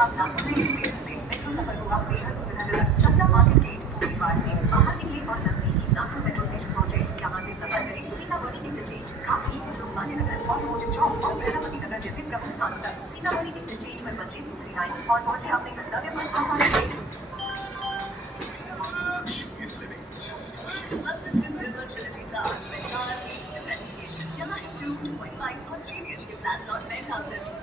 अब Nagpur railway station से मेट्रो सफर होगा बेहद सुविधाजनक। सतना मार्केट गेट भोपाल से बाहर निकले और नजदीकी नागपुर मेट्रो स्टेशन पहुंचे। यहाँ से सफर करें सीतामढ़ी इंटरचेंज, काफी लोकमान्य नगर और मोदी चौक और प्रजापति नगर जैसे प्रमुख स्थानों तक। सीतामढ़ी इंटरचेंज पर बदले दूसरी लाइन और पहुंचे अपने गंतव्य पर आसानी से। यहाँ है 2, 25 और 3 BHK flats और penthouses.